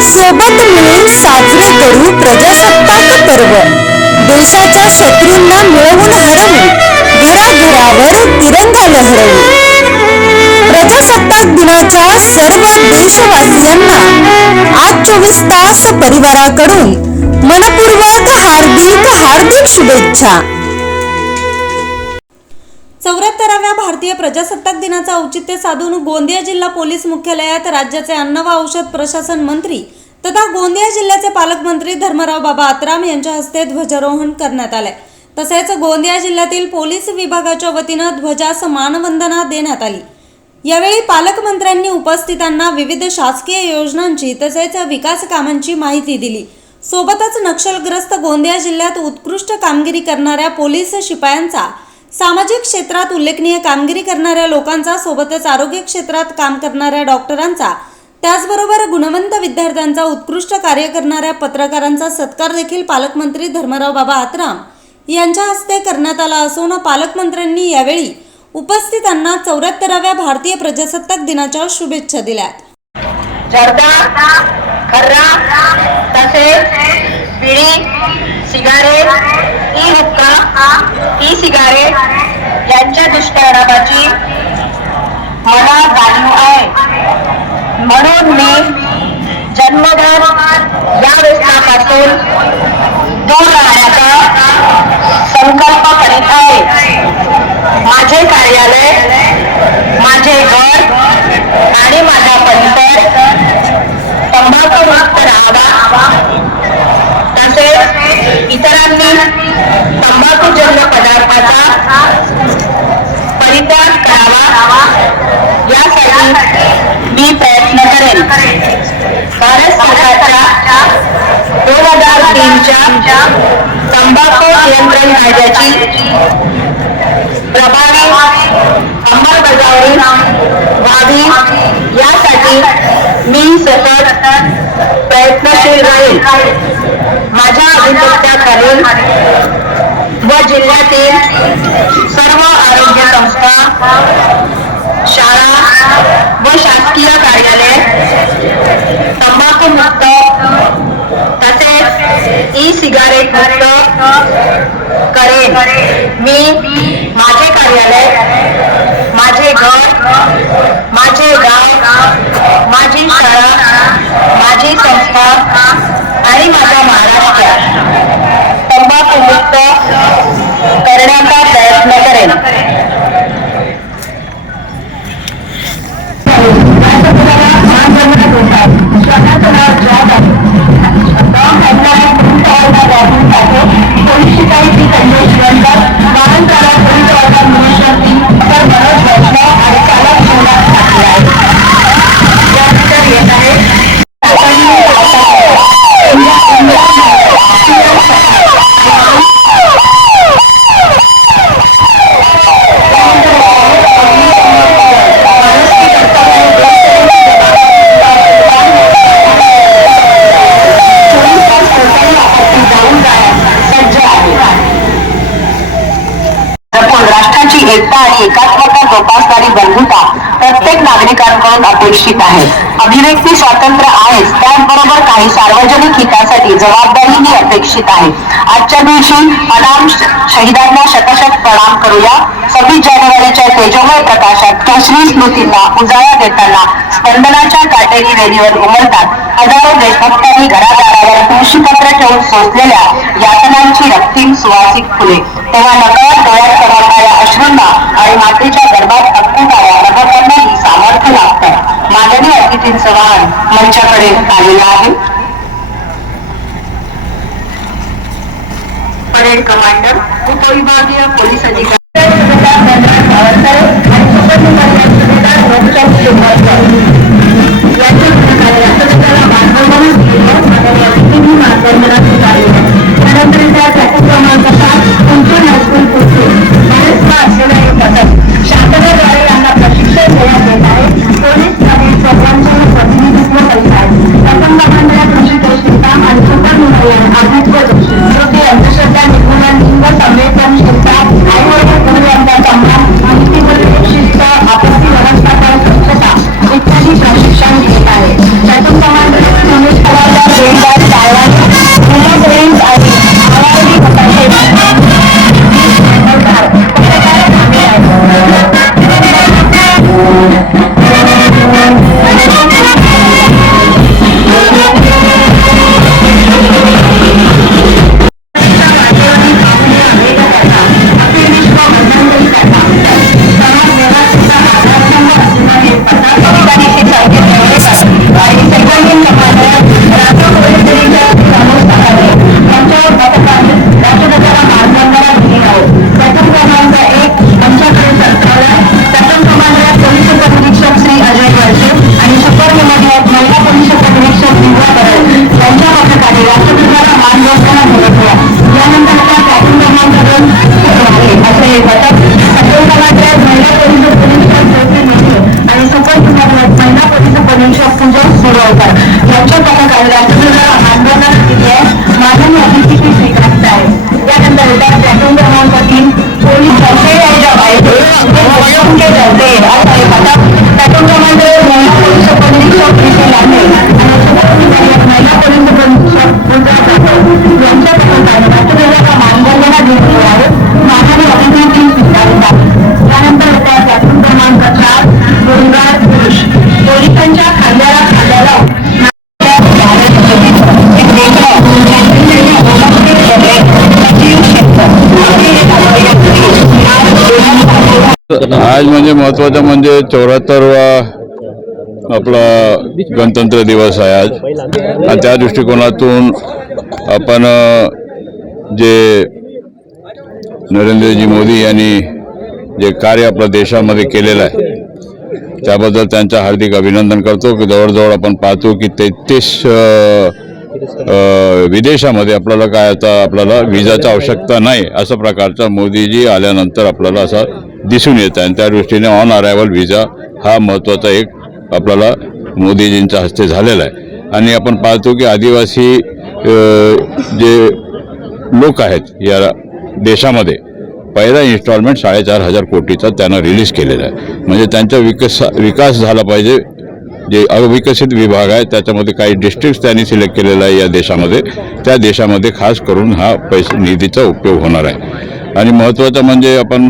सोबत मिळून साजरे करू प्रजासत्ताक पर्व. देशाच्या शत्रूंना मिळवून हरवू घराघरावर तिरंगा लहरवू. प्रजासत्ताक दिनाच्या सर्व देशवासियांना आज चोवीस तास परिवाराकडून मनपूर्वक हार्दिक हार्दिक शुभेच्छा. चौऱ्याहत्तराव्या भारतीय प्रजासत्ताक दिनाचं औचित्य साधून गोंदिया जिल्हा पोलीस मुख्यालयात राज्याचे अन्न व औषध प्रशासन मंत्री तथा गोंदिया जिल्ह्याचे पालकमंत्री धर्मराव बाबा आत्राम यांच्या हस्ते ध्वजारोहण करण्यात आले तसेच गोंदिया जिल्ह्यातील पोलीस विभागाच्या वतीनं ध्वजास मानवंदना देण्यात आली. यावेळी पालकमंत्र्यांनी उपस्थितांना विविध शासकीय योजनांची तसेच विकास कामांची माहिती दिली. सोबतच नक्षलग्रस्त गोंदिया जिल्ह्यात उत्कृष्ट कामगिरी करणाऱ्या पोलीस शिपायांचा सामाजिक क्षेत्रात उल्लेखनीय कामगिरी करणाऱ्या लोकांचा सोबतच आरोग्य क्षेत्रात काम करणाऱ्या डॉक्टरांचा त्याचबरोबर गुणवंत विद्यार्थ्यांचा उत्कृष्ट कार्य करणाऱ्या पत्रकारांचा सत्कार देखील पालकमंत्री धर्मराव बाबा आत्राम यांच्या हस्ते करण्यात आला असून पालकमंत्र्यांनी यावेळी उपस्थितांना चौऱ्याहत्तराव्या भारतीय प्रजासत्ताक दिनाच्या शुभेच्छा दिल्या सिगारेट ई हुक्का ई सिगारेट यांच्या दुष्परिणामाची मला जाणीव आहे. म्हणून मी जन्मभर या व्यसनापासून दूर राहण्याचा संकल्प करीत आहे. माझे कार्यालय माझे घर आणि माझा परिसर तंबाखू मुक्त राहावा. तसेच इतरांनी तंबाखूजन्य पदार्थाचा परित्याग करावा. यासाठी मी प्रयत्न करेन. भारत सरकारच्या दोन हजार तीनच्या तंबाखू नियंत्रण कायद्याची प्रभावी अंमलबजावणी व्हावी. यासाठी मी सतत प्रयत्नशील राहील माझ्या अधिपत्याखालील व जिल्ह्यातील सर्व आरोग्य संस्था शाळा व शासकीय कार्यालय तंबाखू मुक्त तसेच ई सिगारेट मुक्त करेन. मी माझे कार्यालय माझे घर माझे गाव माझी शाळा एकता आणि एकात्मता जोपासणारी बंधुता प्रत्येक नागरिकांकडून अपेक्षित आहे. अभिव्यक्ती स्वातंत्र्य आहेच त्याचबरोबर काही सार्वजनिक हितासाठी जबाबदारीही अपेक्षित आहे. आजच्या दिवशी अनाम श- शहीदांना शतशत प्रणाम करूया. सव्वीस जानेवारीच्या तेजोमय प्रकाशात केसरी स्मृतींना उजाळा देताना स्पंदनाच्या काटेरी रेल्वेवर उमलतात. हजारो देशभक्तांनी घरादारावर तुळशीपत्र ठेवून सोसलेल्या यातनांची रक्तीम सुवासिक फुले. तेव्हा नकळत डोळ्यात समजणाऱ्या अश्रूंना आणि मातेच्या गर्भात अटकणाऱ्या नभकांनाही सामर्थ्य लागतं. माननीय अतिथींचं वाहन मंचाकडे आलेलं आहे. परेड कमांडर उपविभागीय पोलीस अधिकारी. আর आज म्हणजे महत्वाचं म्हणजे चौऱ्याहत्तरवा आपला गणतंत्र दिवस आहे आज. आणि त्या दृष्टिकोनातून आपण जे नरेंद्रजी मोदी यांनी जे कार्य आपल्या देशामध्ये केलेलं आहे त्याबद्दल त्यांचं हार्दिक अभिनंदन करतो की जवळजवळ आपण पाहतो की तेहतीस विदेशामध्ये आपल्याला काय आता आपल्याला विजाची आवश्यकता नाही अशा प्रकारचा मोदीजी आल्यानंतर आपल्याला असा दिसून येत. आहे आणि त्या दृष्टीने ऑन अरायवल व्हिजा हा महत्त्वाचा एक आपल्याला मोदीजींच्या हस्ते झालेला आहे. आणि आपण पाहतो की आदिवासी जे लोक आहेत या देशामध्ये पहिला इन्स्टॉलमेंट साडेचार हजार कोटीचा त्यांना रिलीज केलेला आहे. म्हणजे त्यांचा विकस विकास झाला पाहिजे. जे अविकसित विभाग आहे त्याच्यामध्ये काही डिस्ट्रिक्ट त्यांनी सिलेक्ट केलेला आहे या देशामध्ये. त्या देशामध्ये खास करून हा पैसे निधीचा उपयोग होणार आहे. आणि महत्त्वाचं म्हणजे आपण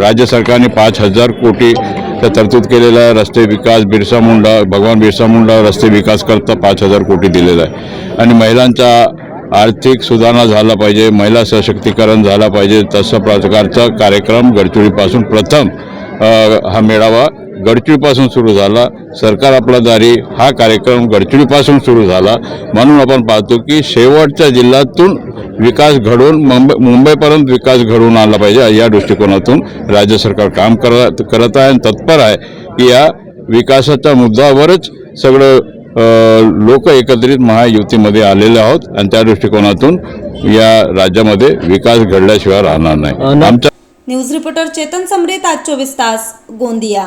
राज्य सरकारने पाच हजार कोटीचा तरतूद केलेला आहे. रस्ते विकास बिरसा मुंडा भगवान बिरसा मुंडा रस्ते विकास करता पाच हजार कोटी दिलेला आहे. आणि महिलांचा आर्थिक सुधारणा झाला पाहिजे महिला सशक्तीकरण झाला पाहिजे. तसं प्रकारचा कार्यक्रम गडचिरोलीपासून प्रथम हा मेळावा गडचिरोलीपासून सुरू झाला. सरकार आपला दारी हा कार्यक्रम गडचिरोलीपासून सुरू झाला. म्हणून आपण पाहतो की शेवटच्या जिल्ह्यातून विकास घडवून मुंबई मुंबईपर्यंत विकास घडवून आला पाहिजे या दृष्टिकोनातून राज्य सरकार काम करत करत आहे आणि तत्पर आहे की या विकासाच्या मुद्द्यावरच सगळं लोक एकत्रित महायुतीमध्ये आलेले आहोत आणि त्या दृष्टिकोनातून या राज्यामध्ये विकास घडल्याशिवाय राहणार नाही. आमच्या न्यूज रिपोर्टर चेतन समरीत आज चोवीस तास गोंदिया.